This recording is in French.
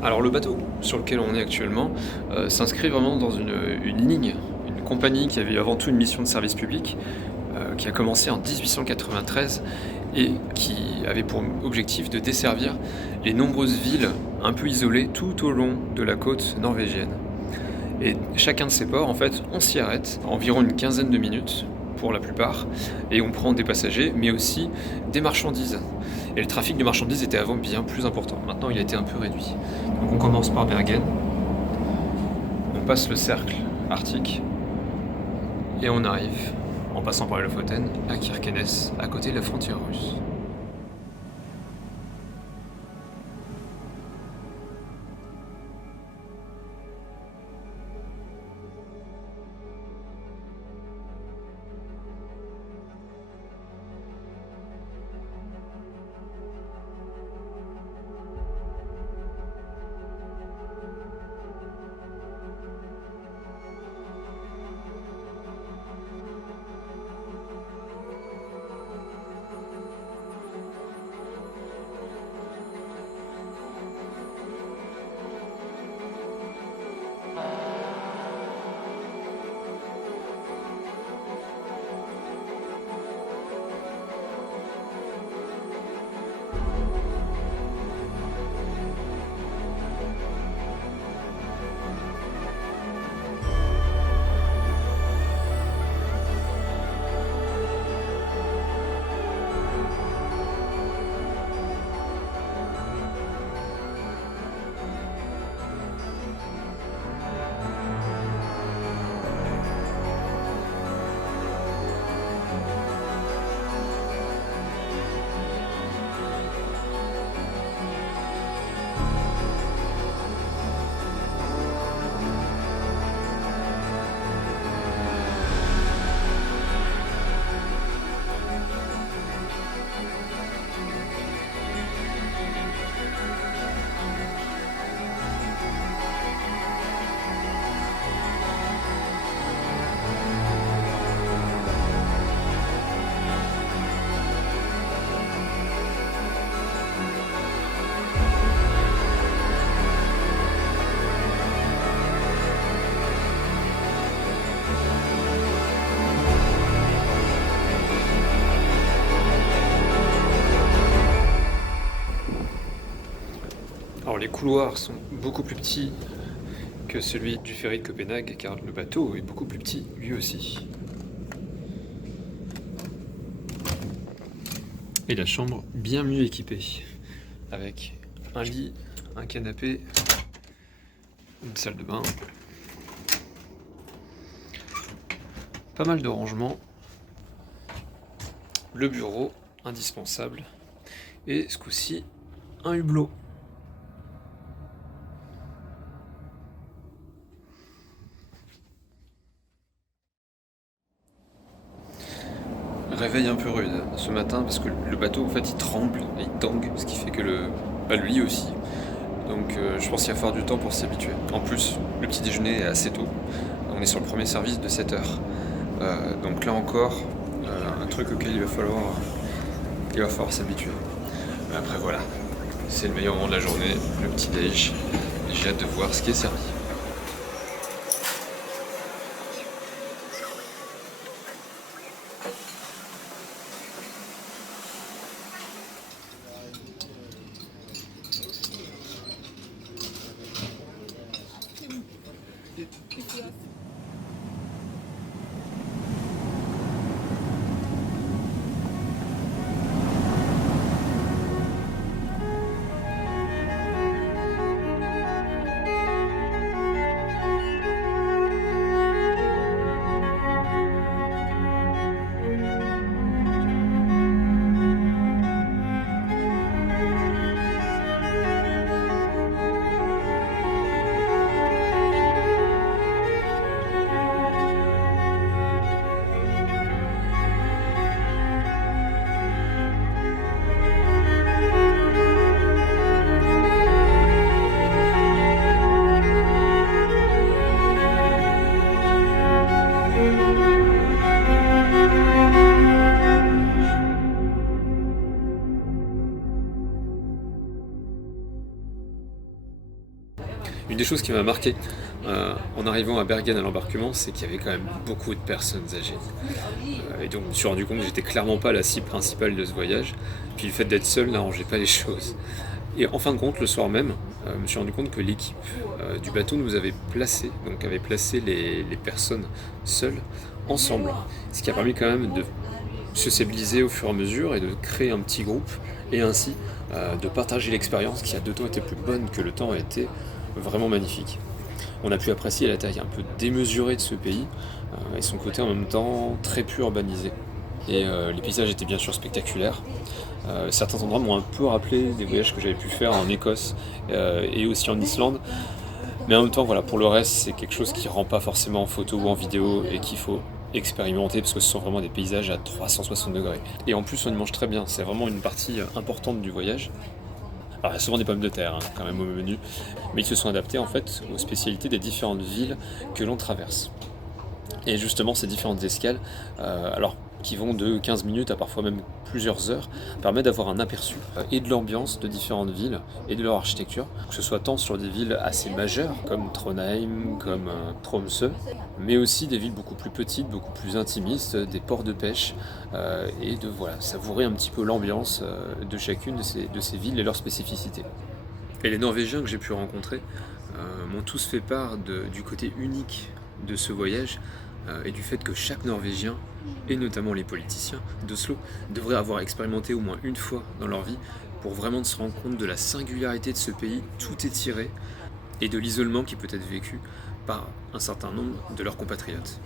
Alors le bateau sur lequel on est actuellement s'inscrit vraiment dans une ligne, une compagnie qui avait avant tout une mission de service public, qui a commencé en 1893 et qui avait pour objectif de desservir les nombreuses villes un peu isolées tout au long de la côte norvégienne. Et chacun de ces ports, en fait, on s'y arrête, environ une quinzaine de minutes pour la plupart, et on prend des passagers, mais aussi des marchandises. Et le trafic de marchandises était avant bien plus important. Maintenant, il a été un peu réduit. Donc on commence par Bergen, on passe le cercle arctique, et on arrive, en passant par Lofoten, à Kirkenes, à côté de la frontière russe. Alors les couloirs sont beaucoup plus petits que celui du ferry de Copenhague, car le bateau est beaucoup plus petit, lui aussi. Et la chambre bien mieux équipée, avec un lit, un canapé, une salle de bain, pas mal de rangements, le bureau indispensable, et ce coup-ci, un hublot. Réveil un peu rude ce matin parce que le bateau en fait il tremble et il tangue, ce qui fait que le lit aussi. Donc je pense qu'il va falloir du temps pour s'habituer. En plus, le petit déjeuner est assez tôt. On est sur le premier service de 7 heures. Donc là encore, un truc auquel il va falloir s'habituer. Mais après voilà, c'est le meilleur moment de la journée, le petit déj. Et j'ai hâte de voir ce qui est servi. des choses qui m'a marqué en arrivant à Bergen à l'embarquement, c'est qu'il y avait quand même beaucoup de personnes âgées. Et donc je me suis rendu compte que j'étais clairement pas la cible principale de ce voyage. Puis le fait d'être seul n'arrangeait pas les choses. Et en fin de compte, le soir même, je me suis rendu compte que l'équipe du bateau nous avait placé les personnes seules ensemble. Ce qui a permis quand même de se stabiliser au fur et à mesure et de créer un petit groupe et ainsi de partager l'expérience qui a d'autant été plus bonne que le temps a été vraiment magnifique. On a pu apprécier la taille un peu démesurée de ce pays et son côté en même temps très peu urbanisé. Et les paysages étaient bien sûr spectaculaires. Certains endroits m'ont un peu rappelé des voyages que j'avais pu faire en Écosse et aussi en Islande. Mais en même temps, voilà, pour le reste, c'est quelque chose qui ne rend pas forcément en photo ou en vidéo et qu'il faut expérimenter parce que ce sont vraiment des paysages à 360 degrés. Et en plus, on y mange très bien. C'est vraiment une partie importante du voyage. Alors, il y a souvent des pommes de terre quand même au menu, mais ils se sont adaptés en fait aux spécialités des différentes villes que l'on traverse. Et justement, ces différentes escales, qui vont de 15 minutes à parfois même plusieurs heures, permettent d'avoir un aperçu et de l'ambiance de différentes villes et de leur architecture, que ce soit tant sur des villes assez majeures comme Trondheim, comme Tromsø, mais aussi des villes beaucoup plus petites, beaucoup plus intimistes, des ports de pêche, et de savourer un petit peu l'ambiance de chacune de ces villes et leurs spécificités. Et les Norvégiens que j'ai pu rencontrer m'ont tous fait part du côté unique de ce voyage et du fait que chaque Norvégien, et notamment les politiciens d'Oslo, devraient avoir expérimenté au moins une fois dans leur vie pour vraiment se rendre compte de la singularité de ce pays tout étiré et de l'isolement qui peut être vécu par un certain nombre de leurs compatriotes.